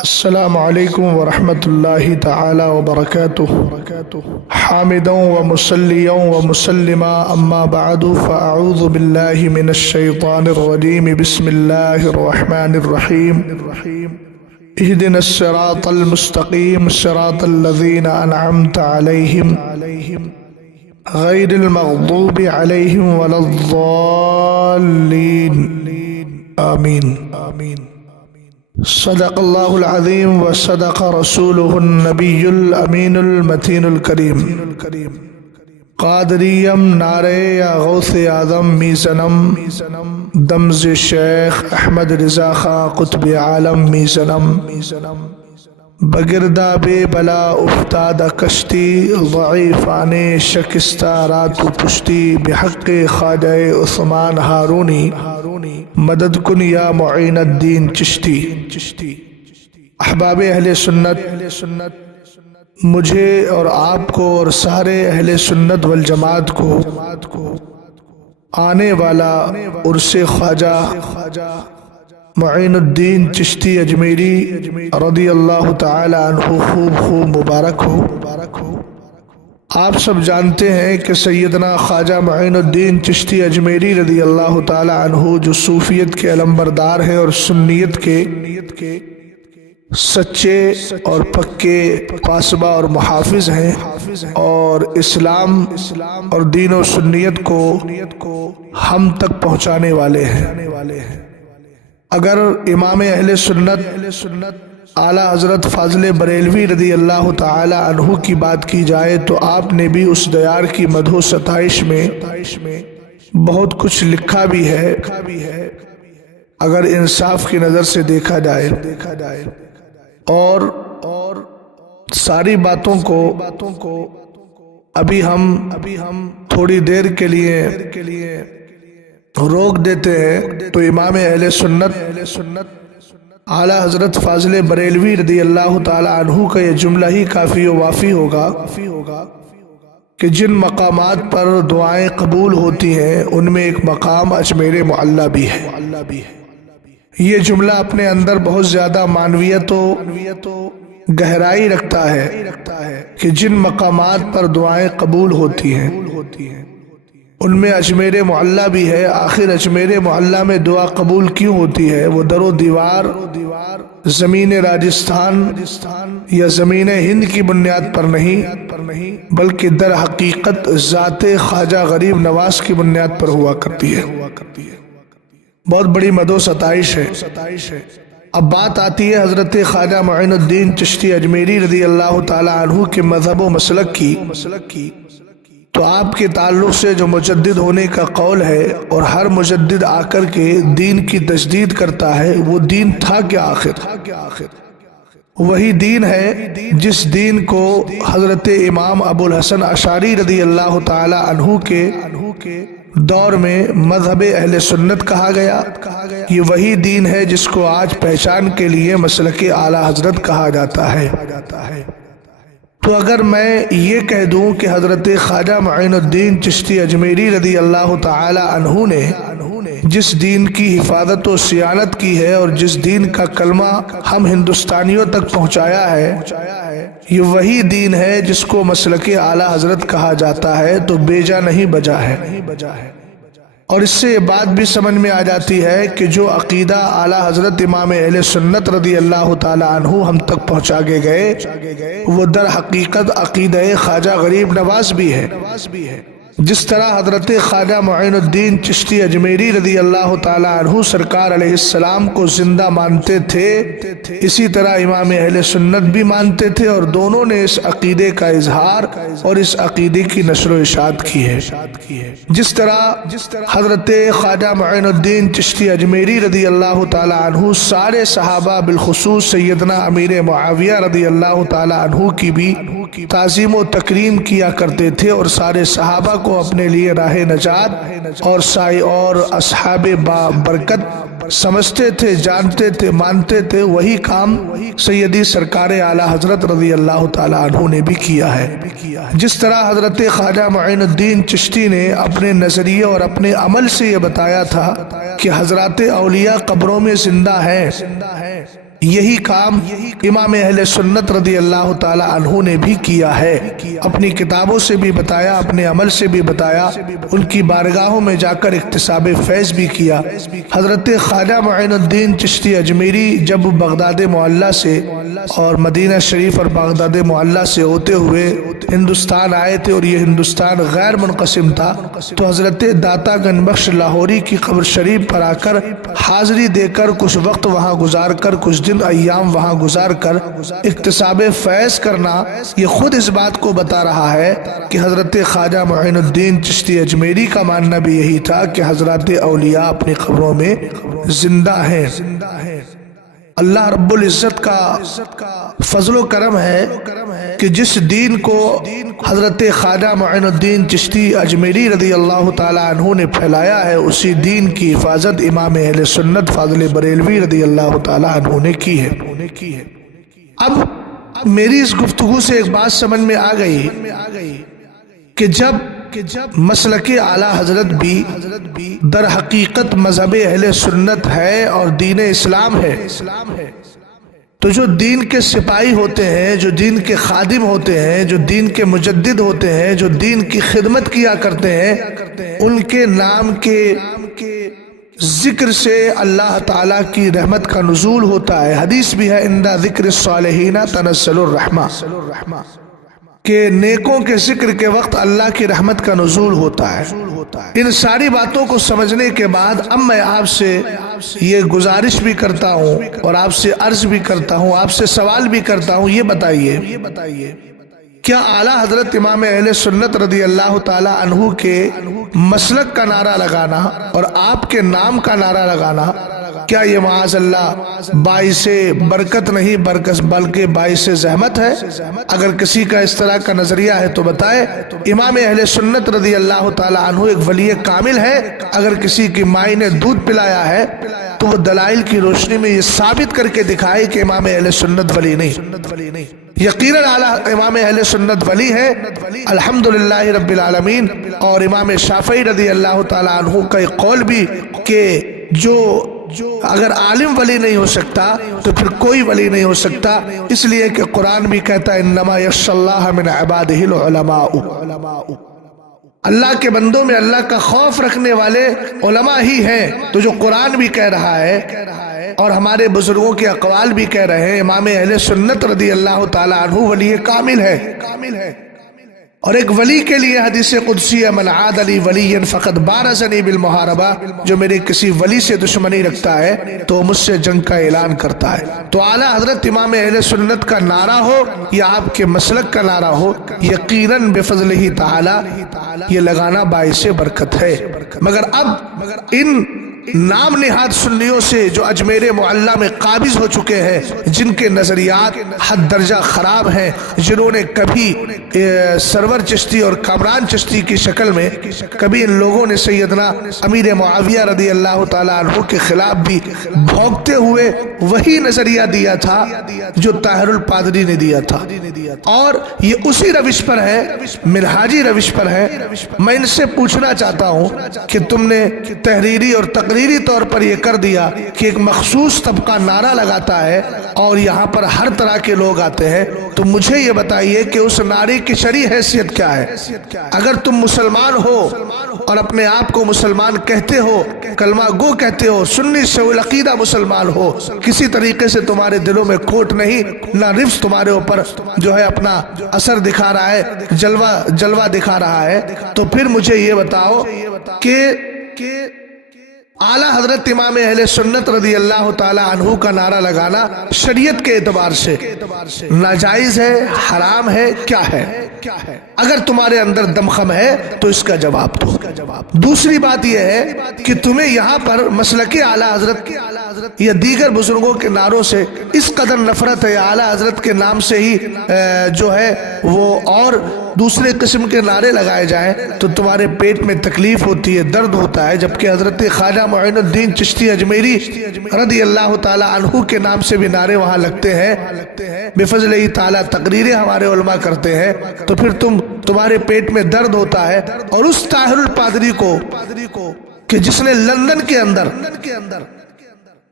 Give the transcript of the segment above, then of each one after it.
السلام علیکم ورحمۃ اللہ تعالی وبرکاتہ حامدا ومصلیا ومسلما اما بعد فاعوذ باللہ من الشیطان الرجیم بسم اللہ الرحمن الرحیم اهدنا الصراط المستقیم صراط الذین انعمت علیہم غیر المغضوب علیہم ولا الضالین آمین صدق اللہ العظیم وصدق رسولہ النبی الامین المتین الکریم قادریم نعرہ یا غوث اعظم میزنم دمز شیخ احمد رضا خاں قطب عالم میزنم بگردہ بے بلا افتادہ کشتی ضعیفان شکستہ رات و پشتی بحق خواجہ عثمان ہارونی مدد کن یا معین الدین چشتی۔ احباب اہل سنت، مجھے اور آپ کو اور سارے اہل سنت والجماعت کو آنے والا عرس خواجہ معین الدین چشتی اجمیری رضی اللہ تعالی عنہ خوب مبارک ہو۔ آپ سب جانتے ہیں کہ سیدنا خواجہ معین الدین چشتی اجمیری رضی اللہ تعالی عنہ جو صوفیت کے علمبردار ہیں اور سنیت کے سچے اور پکے پاسبہ اور محافظ ہیں، اور اسلام اور دین و سنیت کو ہم تک پہنچانے والے ہیں۔ اگر امام اہل سنت اعلیٰ حضرت فاضل بریلوی رضی اللہ تعالی عنہ کی بات کی جائے تو آپ نے بھی اس دیار کی مدح و ستائش میں بہت کچھ لکھا بھی ہے، اگر انصاف کی نظر سے دیکھا جائے، اور ساری باتوں کو ابھی ہم تھوڑی دیر کے لیے روک دیتے ہیں تو امام اہل سنت اعلیٰ حضرت فاضل بریلوی رضی اللہ تعالی عنہ کا یہ جملہ ہی کافی و وافی ہوگا کہ جن مقامات پر دعائیں قبول ہوتی ہیں ان میں ایک مقام اجمیر معلیٰ بھی ہے۔ یہ جملہ اپنے اندر بہت زیادہ معنویت و گہرائی رکھتا ہے کہ جن مقامات پر دعائیں قبول ہوتی ہیں ان میں اجمیر معلیٰ بھی ہے۔ آخر اجمیر معلیٰ میں دعا قبول کیوں ہوتی ہے؟ وہ در و دیوار زمین راجستھان یا زمین ہند کی بنیاد پر نہیں بلکہ در حقیقت ذات خواجہ غریب نواز کی بنیاد پر ہوا کرتی ہے۔ بہت بڑی مدح و ستائش ہے۔ اب بات آتی ہے حضرت خواجہ معین الدین چشتی اجمیری رضی اللہ تعالی عنہ کے مذہب و مسلک کی، تو آپ کے تعلق سے جو مجدد ہونے کا قول ہے اور ہر مجدد آ کر کے دین کی تجدید کرتا ہے، وہ دین تھا کیا آخر؟ وہی دین ہے جس دین کو حضرت امام ابو الحسن اشعری رضی اللہ تعالی عنہ کے دور میں مذہب اہل سنت کہا گیا۔ یہ وہی دین ہے جس کو آج پہچان کے لیے مسلک اعلیٰ حضرت کہا جاتا ہے۔ تو اگر میں یہ کہہ دوں کہ حضرت خواجہ معین الدین چشتی اجمیری رضی اللہ تعالی عنہ نے جس دین کی حفاظت و صیانت کی ہے اور جس دین کا کلمہ ہم ہندوستانیوں تک پہنچایا ہے، یہ وہی دین ہے جس کو مسلک اعلیٰ حضرت کہا جاتا ہے، تو بیجا نہیں بجا ہے۔ اور اس سے یہ بات بھی سمجھ میں آ جاتی ہے کہ جو عقیدہ اعلیٰ حضرت امام اہل سنت رضی اللہ تعالی عنہ ہم تک پہنچا کے گئے، وہ در حقیقت عقیدہ خواجہ غریب نواز بھی ہے۔ جس طرح حضرت خواجہ معین الدین چشتی اجمیری رضی اللہ تعالی عنہ سرکار علیہ السلام کو زندہ مانتے تھے، اسی طرح امام اہل سنت بھی مانتے تھے، اور دونوں نے اس عقیدے کا اظہار اور اس عقیدے کی نشر و اشاعت کی ہے۔ جس طرح حضرت خواجہ معین الدین چشتی اجمیری رضی اللہ تعالی عنہ سارے صحابہ بالخصوص سیدنا امیر معاویہ رضی اللہ تعالی عنہ کی بھی تعظیم و تکریم کیا کرتے تھے، اور سارے صحابہ کو اپنے لیے راہ نجات اور سائے اور اصحاب برکت سمجھتے تھے، جانتے تھے، مانتے تھے۔ وہی کام سیدی سرکار اعلیٰ حضرت رضی اللہ تعالی عنہ نے بھی کیا ہے۔ جس طرح حضرت خواجہ معین الدین چشتی نے اپنے نظریے اور اپنے عمل سے یہ بتایا تھا کہ حضرات اولیاء قبروں میں زندہ ہیں، یہی کام امام اہل سنت رضی اللہ تعالی عنہ نے بھی کیا ہے، اپنی کتابوں سے بھی بتایا، اپنے عمل سے بھی بتایا، ان کی بارگاہوں میں جا کر اکتساب فیض بھی کیا۔ حضرت خواجہ معین الدین چشتی اجمیری جب بغداد معلیٰ سے اور مدینہ شریف اور بغداد معلیٰ سے ہوتے ہوئے ہندوستان آئے تھے، اور یہ ہندوستان غیر منقسم تھا، تو حضرت داتا گنج بخش لاہوری کی قبر شریف پر آ کر حاضری دے کر کچھ وقت وہاں گزار کر، کچھ دن ایام وہاں گزار کر اکتساب فیض کرنا، یہ خود اس بات کو بتا رہا ہے کہ حضرت خواجہ معین الدین چشتی اجمیری کا ماننا بھی یہی تھا کہ حضرات اولیاء اپنی قبروں میں زندہ ہیں۔ اللہ رب العزت کا فضل و کرم ہے کہ جس دین کو حضرت خواجہ معین الدین چشتی اجمیری رضی اللہ تعالی عنہ نے پھیلایا ہے، اسی دین کی حفاظت امام اہل سنت فاضل بریلوی رضی اللہ تعالی عنہ نے کی ہے۔ اب میری اس گفتگو سے ایک بات سمجھ میں آ گئی کہ جب مسلک اعلیٰ حضرت بھی در حقیقت مذہب اہل سنت ہے اور دین اسلام ہے، تو جو دین کے سپاہی ہوتے ہیں، جو دین کے خادم ہوتے ہیں، جو دین کے مجدد ہوتے ہیں، جو دین کی خدمت کیا کرتے ہیں، ان کے نام کے ذکر سے اللہ تعالیٰ کی رحمت کا نزول ہوتا ہے۔ حدیث بھی ہے عند ذکر الصالحین تنزل الرحمہ، کہ نیکوں کے ذکر کے وقت اللہ کی رحمت کا نزول ہوتا ہے۔ ان ساری باتوں کو سمجھنے کے بعد اب میں آپ سے یہ گزارش بھی کرتا ہوں اور آپ سے عرض بھی کرتا ہوں، آپ سے سوال بھی کرتا ہوں، یہ بتائیے کیا اعلیٰ حضرت امام اہل سنت رضی اللہ تعالی عنہ کے مسلک کا نعرہ لگانا اور آپ کے نام کا نعرہ لگانا، کیا یہ معاذ اللہ باعث برکت نہیں بلکہ باعث زحمت ہے؟ اگر کسی کا اس طرح کا نظریہ ہے تو بتائے۔ امام اہل سنت رضی اللہ تعالی عنہ ایک ولی کامل ہے، اگر کسی کی مائی نے دودھ پلایا ہے تو وہ دلائل کی روشنی میں یہ ثابت کر کے دکھائے کہ امام اہل سنت ولی نہیں۔ یقیناً اعلیٰ امام اہل سنت ولی ہے، الحمدللہ رب العالمین۔ اور امام شافعی رضی اللہ تعالی عنہ کا ایک قول بھی کہ جو اگر عالم ولی نہیں ہو سکتا تو پھر کوئی ولی نہیں ہو سکتا، اس لیے کہ قرآن بھی کہتا ہے انما یخشی اللہ من عبادہ العلماء، اللہ کے بندوں میں اللہ کا خوف رکھنے والے علماء ہی ہیں۔ تو جو قرآن بھی کہہ رہا ہے اور ہمارے بزرگوں کے اقوال بھی کہہ رہے ہیں، امام اہل سنت رضی اللہ تعالی عنہ ولی کامل ہے۔ اور ایک ولی کے لیے حدیث قدسی ہے من عاد لی ولی فقد بارزنی بالمحاربہ، جو میرے کسی ولی سے دشمنی رکھتا ہے تو مجھ سے جنگ کا اعلان کرتا ہے۔ تو اعلیٰ حضرت امام اہل سنت کا نعرہ ہو یا آپ کے مسلک کا نعرہ ہو، یقیناً بفضلہ تعالی یہ لگانا باعث برکت ہے۔ مگر اب ان نام نہاد سنیوں سے جو اجمیر معلیٰ میں قابض ہو چکے ہیں، جن کے نظریات حد درجہ خراب ہیں، جنہوں نے کبھی سرور چشتی اور کامران چشتی کی شکل میں، کبھی ان لوگوں نے سیدنا امیر معاویہ رضی اللہ تعالیٰ عنہ کے خلاف بھی بھونکتے ہوئے وہی نظریہ دیا تھا جو طاہر الپادری نے دیا تھا، اور یہ اسی روش پر ہے، منہاجی روش پر ہے۔ میں ان سے پوچھنا چاہتا ہوں کہ تم نے تحریری اور تقریری طور پر یہ کر دیا کہ ایک مخصوص طبقہ نعرہ لگاتا ہے اور یہاں پر ہر طرح کے لوگ آتے ہیں، تو مجھے یہ بتائیے کہ اس نعرے کی شرعی حیثیت کیا ہے؟ اگر تم مسلمان ہو اور اپنے آپ کو مسلمان کہتے ہو، کلمہ گو کہتے ہو، سنی سے العقیدہ مسلمان ہو، کسی طریقے سے تمہارے دلوں میں کھوٹ نہیں، نہ رفض تمہارے اوپر جو ہے اپنا اثر دکھا رہا ہے، جلوہ دکھا رہا ہے، تو پھر مجھے یہ بتاؤ کہ اعلیٰ حضرت امام اہل سنت رضی اللہ تعالی عنہ کا نعرہ لگانا شریعت کے اعتبار سے ناجائز ہے، حرام ہے، کیا ہے؟ اگر تمہارے اندر دمخم ہے تو اس کا جواب دو۔ دوسری بات یہ ہے کہ تمہیں یہاں پر مسلک اعلیٰ حضرت یا دیگر بزرگوں کے نعروں سے اس قدر نفرت ہے، اعلیٰ حضرت کے نام سے ہی جو ہے وہ اور دوسرے قسم کے نعرے لگائے جائیں تو تمہارے پیٹ میں تکلیف ہوتی ہے، درد ہوتا ہے، جبکہ حضرت خواجہ معین الدین چشتی اجمیری رضی اللہ تعالی عنہ کے نام سے بھی نعرے وہاں لگتے ہیں، بفضل تعالی تقریریں ہمارے علماء کرتے ہیں، تو پھر تمہارے پیٹ میں درد ہوتا ہے۔ اور اس طاہر الپادری کو کہ جس نے لندن کے اندر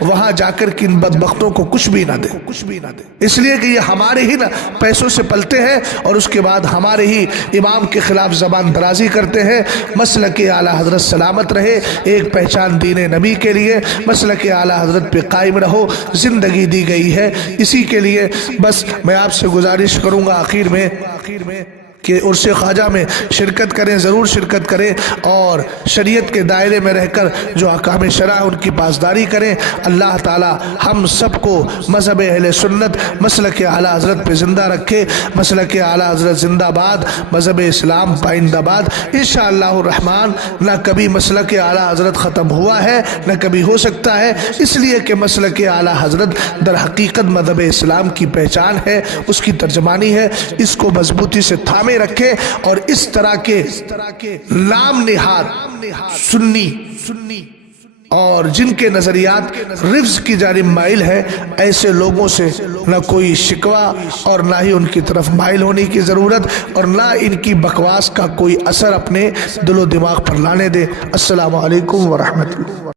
وہاں جا کر کے ان بدبختوں کو کچھ بھی نہ دے، اس لیے کہ یہ ہمارے ہی نا پیسوں سے پلتے ہیں اور اس کے بعد ہمارے ہی امام کے خلاف زبان درازی کرتے ہیں۔ مسلک اعلیٰ حضرت سلامت رہے، ایک پہچان دین نبی کے لیے مسلک اعلیٰ حضرت پہ قائم رہو، زندگی دی گئی ہے اسی کے لیے۔ بس میں آپ سے گزارش کروں گا آخر میں کہ عرس خواجہ میں شرکت کریں، ضرور شرکت کریں، اور شریعت کے دائرے میں رہ کر جو احکام شرع ان کی پاسداری کریں۔ اللہ تعالی ہم سب کو مذہب اہل سنت مسلک اعلیٰ حضرت پہ زندہ رکھے۔ مسلک اعلیٰ حضرت زندہ باد، مذہب اسلام پائندہ باد انشاءاللہ الرحمن۔ نہ کبھی مسلک اعلیٰ حضرت ختم ہوا ہے نہ کبھی ہو سکتا ہے، اس لیے کہ مسلک اعلیٰ حضرت در حقیقت مذہب اسلام کی پہچان ہے، اس کی ترجمانی ہے۔ اس کو مضبوطی سے تھامے رکھے اور اس طرح کے نام نہاد سنی اور جن کے نظریات رفض کی جانب مائل ہے، ایسے لوگوں سے نہ کوئی شکوہ اور نہ ہی ان کی طرف مائل ہونے کی ضرورت، اور نہ ان کی بکواس کا کوئی اثر اپنے دل و دماغ پر لانے دے۔ السلام علیکم ورحمۃ اللہ۔